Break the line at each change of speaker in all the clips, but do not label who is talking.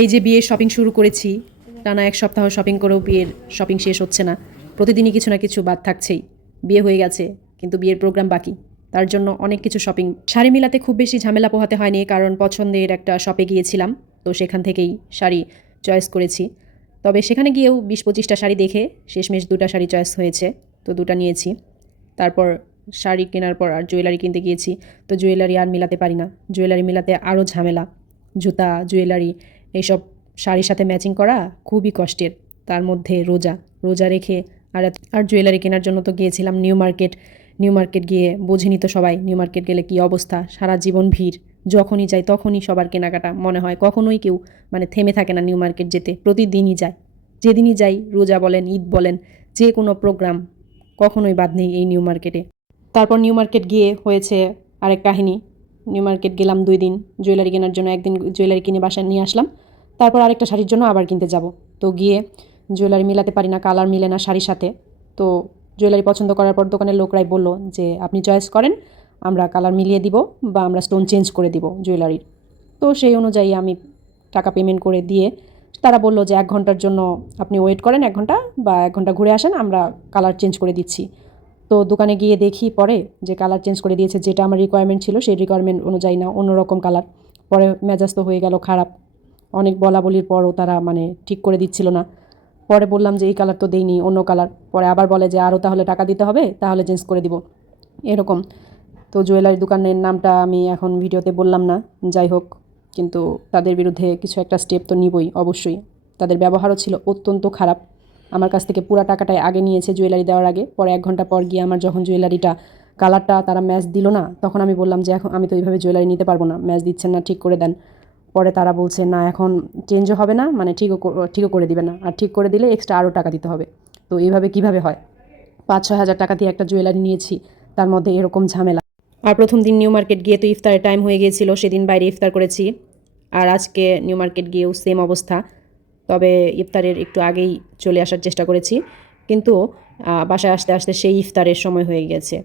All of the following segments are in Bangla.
এই যে বিয়ের শপিং শুরু করেছি, টানা এক সপ্তাহ শপিং করেও বিয়ের শপিং শেষ হচ্ছে না। প্রতিদিনই কিছু না কিছু বাদ থাকছেই। বিয়ে হয়ে গেছে, কিন্তু বিয়ের প্রোগ্রাম বাকি। তার জন্য অনেক কিছু শপিং শাড়ি মিলাতে খুব বেশি ঝামেলা পোহাতে হয়নি, কারণ পছন্দের একটা শপে গিয়েছিলাম। তো সেখান থেকেই শাড়ি চয়েস করেছি। তবে সেখানে গিয়েও বিশ পঁচিশটা শাড়ি দেখে শেষমেশ দুটা শাড়ি চয়েস হয়েছে। তো দুটা নিয়েছি। তারপর শাড়ি কেনার পর আর জুয়েলারি কিনতে গিয়েছি। তো জুয়েলারি আর মিলাতে পারি না। জুয়েলারি মিলাতে আরও ঝামেলা। জুতা জুয়েলারি এইসব শাড়ির সাথে ম্যাচিং করা খুবই কষ্টের। তার মধ্যে রোজা রোজা রেখে আর আর জুয়েলারি কেনার জন্য তো গিয়েছিলাম নিউ মার্কেট। নিউ মার্কেট গিয়ে বোঝেনি তো সবাই নিউ মার্কেট গেলে কী অবস্থা, সারা জীবন ভিড়, যখনই যাই তখনই সবার কেনাকাটা মনে হয়। কখনোই কেউ মানে থেমে থাকে না নিউ মার্কেট যেতে, প্রতিদিনই যায়। যেদিনই যাই রোজা বলেন, ঈদ বলেন, যে কোনো প্রোগ্রাম কখনোই বাদ নেই এই নিউ মার্কেটে। তারপর নিউ মার্কেট গিয়ে হয়েছে আরেক কাহিনী। নিউ মার্কেট গেলাম দুই দিন, জুয়েলারি কেনার জন্য একদিন জুয়েলারি কিনে বাসায় নিয়ে আসলাম। তারপর আরেকটা শাড়ির জন্য আবার কিনতে যাব। তো গিয়ে জুয়েলারি মিলাতে পারি না, কালার মিলে না শাড়ির সাথে। তো জুয়েলারি পছন্দ করার পর দোকানের লোকরাই বলল যে, আপনি চয়েস করেন, আমরা কালার মিলিয়ে দিব বা আমরা স্টোন চেঞ্জ করে দিব জুয়েলারির। তো সেই অনুযায়ী আমি টাকা পেমেন্ট করে দিয়ে তারা বলল যে, এক ঘণ্টার জন্য আপনি ওয়েট করেন এক ঘণ্টা বা এক ঘণ্টা ঘুরে আসেন, আমরা কালার চেঞ্জ করে দিচ্ছি। তো দোকানে গিয়ে দেখি পরে যে, কালার চেঞ্জ করে দিয়েছে, যেটা আমার রিকোয়ারমেন্ট ছিল সেই রিকোয়ারমেন্ট অনুযায়ী না অন্যরকম কালার। পরে মেজাজ তো হয়ে গেল খারাপ। অনেক বলা বলির পরও তারা মানে ঠিক করে দিচ্ছিল না। পরে বললাম যে, এই কালার তো দেইনি, অন্য কালার পরে আবার বলে যে আরও তাহলে টাকা দিতে হবে, তাহলে চেঞ্জ করে দিব। এরকম। তো জুয়েলারি দোকানের নামটা আমি এখন ভিডিওতে বললাম না, যাই হোক। কিন্তু তাদের বিরুদ্ধে কিছু একটা স্টেপ তো নিবই, অবশ্যই। তাদের ব্যবহারও ছিল অত্যন্ত খারাপ। আমার কাছ থেকে পুরো টাকাটাই আগে নিয়েছে জুয়েলারি দেওয়ার আগে। পরে এক ঘণ্টা পর গিয়ে আমার যখন জুয়েলারিটা কালারটা তারা ম্যাচ দিল না, তখন আমি বললাম যে, এখন আমি তো এইভাবে জুয়েলারি নিতে পারব না ম্যাচ দিচ্ছেন না, ঠিক করে দেন। পরে তারা বলছে, না, এখন চেঞ্জও হবে না মানে ঠিকও ঠিকও করে দিবে না। আর ঠিক করে দিলে এক্সট্রা আরও টাকা দিতে হবে। তো এইভাবে কীভাবে হয়? পাঁচ ছয় হাজার টাকা দিয়ে একটা জুয়েলারি নিয়েছি, তার মধ্যে এরকম ঝামেলা। আর প্রথম দিন নিউ মার্কেট গিয়ে তো ইফতারের টাইম হয়ে গিয়েছিল, সেদিন বাইরে ইফতার করেছি। আর আজকে নিউ মার্কেট গিয়েও সেম অবস্থা। তবে ইফতারের একটু আগেই চলে আসার চেষ্টা করেছি। কিন্তু বাসায় আসতে আসতে সেই ইফতারের সময় হয়ে গেছে।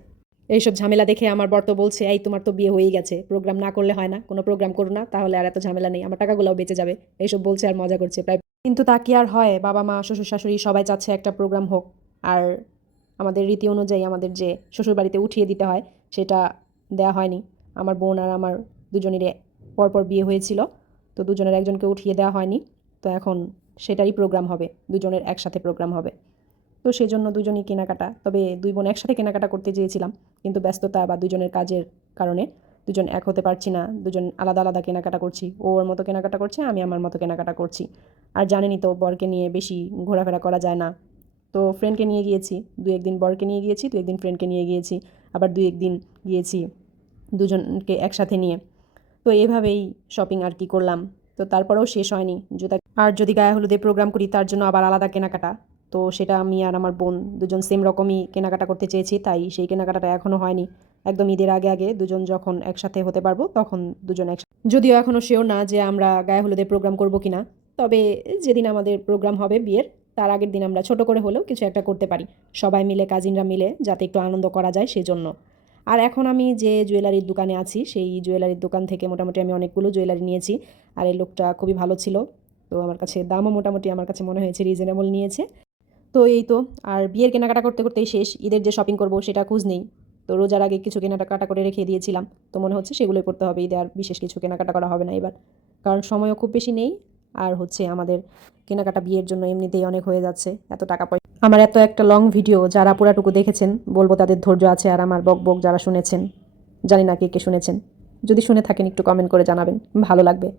এইসব ঝামেলা দেখে আমার বর তো বলছে, এই তোমার তো বিয়ে হয়েই গেছে প্রোগ্রাম না করলে হয় না, কোনো প্রোগ্রাম করো না, তাহলে আর এত ঝামেলা নেই, আমার টাকাগুলোও বেঁচে যাবে। এইসব বলছে আর মজা করছে প্রায়। কিন্তু তা কি আর হয়, বাবা মা, শ্বশুর শাশুড়ি সবাই চাচ্ছে একটা প্রোগ্রাম হোক। আর আমাদের রীতি অনুযায়ী আমাদের যে শ্বশুরবাড়িতে উঠিয়ে দিতে হয়, সেটা দেয়া হয়নি। আমার বোন আর আমার দুজনের পরপর বিয়ে হয়েছিল, তো দুজনের একজনকে উঠিয়ে দেওয়া হয়নি। তো এখন সেটারই প্রোগ্রাম হবে, দুজনের একসাথে প্রোগ্রাম হবে। তো সেজন্য দুজনই কেনাকাটা। তবে দুই বোন একসাথে কেনাকাটা করতে চেয়েছিলাম। কিন্তু ব্যস্ততা বা দুজনের কাজের কারণে দুজন এক হতে পারছি না। দুজন আলাদা আলাদা কেনাকাটা করছি। ও ওর মতো কেনাকাটা করছে, আমি আমার মতো কেনাকাটা করছি। আর জানেনি তো, বরকে নিয়ে বেশি ঘোরাফেরা করা যায় না। তো ফ্রেন্ডকে নিয়ে গিয়েছি। দু একদিন বরকে নিয়ে গিয়েছি দু একদিন ফ্রেন্ডকে নিয়ে গিয়েছি। আবার দু একদিন গিয়েছি দুজনকে একসাথে নিয়ে। তো এভাবেই শপিং আর কি করলাম। তো তারপরেও শেষ হয়নি। জুতা আর যদি গায়ে হলুদে প্রোগ্রাম করি, তার জন্য আবার আলাদা কেনাকাটা। তো সেটা আমি আর আমার বোন দুজন সেম রকমই কেনাকাটা করতে চেয়েছি, তাই সেই কেনাকাটাটা এখনও হয়নি। একদম ঈদের আগে আগে দুজন যখন একসাথে হতে পারব, তখন দুজন একসাথে যদিও এখনও সেও না যে আমরা গায়ে হলুদে প্রোগ্রাম করব কি না তবে যেদিন আমাদের প্রোগ্রাম হবে বিয়ের, তার আগের দিন আমরা ছোট করে হলেও কিছু একটা করতে পারি। সবাই মিলে কাজিনরা মিলে, যাতে একটু আনন্দ করা যায় সেজন্য। আর এখন আমি যে জুয়েলারির দোকানে আছি, সেই জুয়েলারির দোকান থেকে মোটামুটি আমি অনেকগুলো জুয়েলারি নিয়েছি, আর এই লোকটা খুবই ভালো ছিল। তো আমার কাছে দামও মোটামুটি আমার কাছে মনে হয়েছে রিজনেবল নিয়েছে। তো এই তো, আর বিয়ের কেনাকাটা করতে করতেই শেষ, ঈদের যে শপিং করব সেটা খুঁজ নেই। তো রোজার আগে কিছু কেনাকাটা করে রেখে দিয়েছিলাম, তো মনে হচ্ছে সেগুলোই করতে হবে, ঈদে আর বিশেষ কিছু কেনাকাটা করা হবে না এবার। কারণ সময়ও খুব বেশি নেই, আর হচ্ছে আমাদের কেনাকাটা বিয়ের জন্য এমনিতেই অনেক হয়ে যাচ্ছে, এত টাকা পয়সা আমার এত একটা লং ভিডিও যারা পুরাটুকু দেখেছেন, বলব তাদের ধৈর্য আছে আর আমার বক বক যারা শুনেছেন, জানি না কে কে শুনেছেন, যদি শুনে থাকেন একটু কমেন্ট করে জানাবেন, ভালো লাগবে।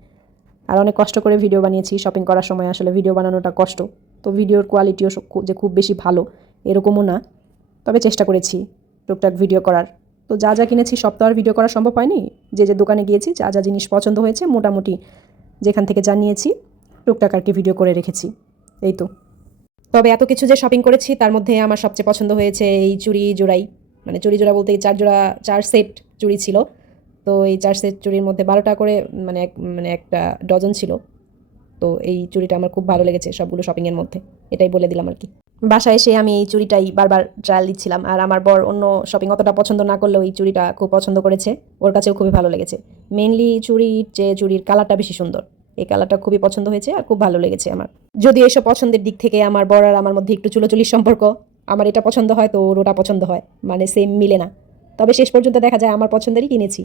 আর অনেক কষ্ট করে ভিডিও বানিয়েছি শপিং করার সময় আসলে ভিডিও বানানোটা কষ্ট। তো ভিডিওর কোয়ালিটিও যে খুব বেশি ভালো, এরকমও না। তবে চেষ্টা করেছি টুকটাক ভিডিও করার। তো যা যা কিনেছি সব তো আর ভিডিও করা সম্ভব হয়নি। যে যে দোকানে গিয়েছি, যা যা জিনিস পছন্দ হয়েছে, মোটামুটি যেখান থেকে জানিয়েছি টুকটাক আর কি ভিডিও করে রেখেছি। এই তো। তবে এত কিছু যে শপিং করেছি, তার মধ্যে আমার সবচেয়ে পছন্দ হয়েছে এই চুড়ি জোড়াই। মানে চুড়ি জোড়া বলতে চার জোড়া, চার সেট চুড়ি ছিল। তো এই চার সেট চুড়ির মধ্যে বারোটা করে মানে এক মানে একটা ডজন ছিল। তো এই চুড়িটা আমার খুব ভালো লেগেছে সবগুলো শপিংয়ের মধ্যে। এটাই বলে দিলাম আর কি। বাসায় এসে আমি এই চুড়িটাই বারবার ট্রায়াল দিচ্ছিলাম। আর আমার বর অন্য শপিং অতটা পছন্দ না করলেও এই চুড়িটা খুব পছন্দ করেছে। ওর কাছেও খুবই ভালো লেগেছে। মেনলি চুড়ির যে চুড়ির কালারটা বেশি সুন্দর। এই কালারটা খুবই পছন্দ হয়েছে আর খুব ভালো লেগেছে আমার। যদি এসব পছন্দের দিক থেকে আমার বর আর আমার মধ্যে একটু চুলোচুলির সম্পর্ক, আমার এটা পছন্দ হয় তো ওর ওটা পছন্দ হয়। মানে সেম মিলে না। তবে শেষ পর্যন্ত দেখা যায় আমার পছন্দেরই কিনেছি।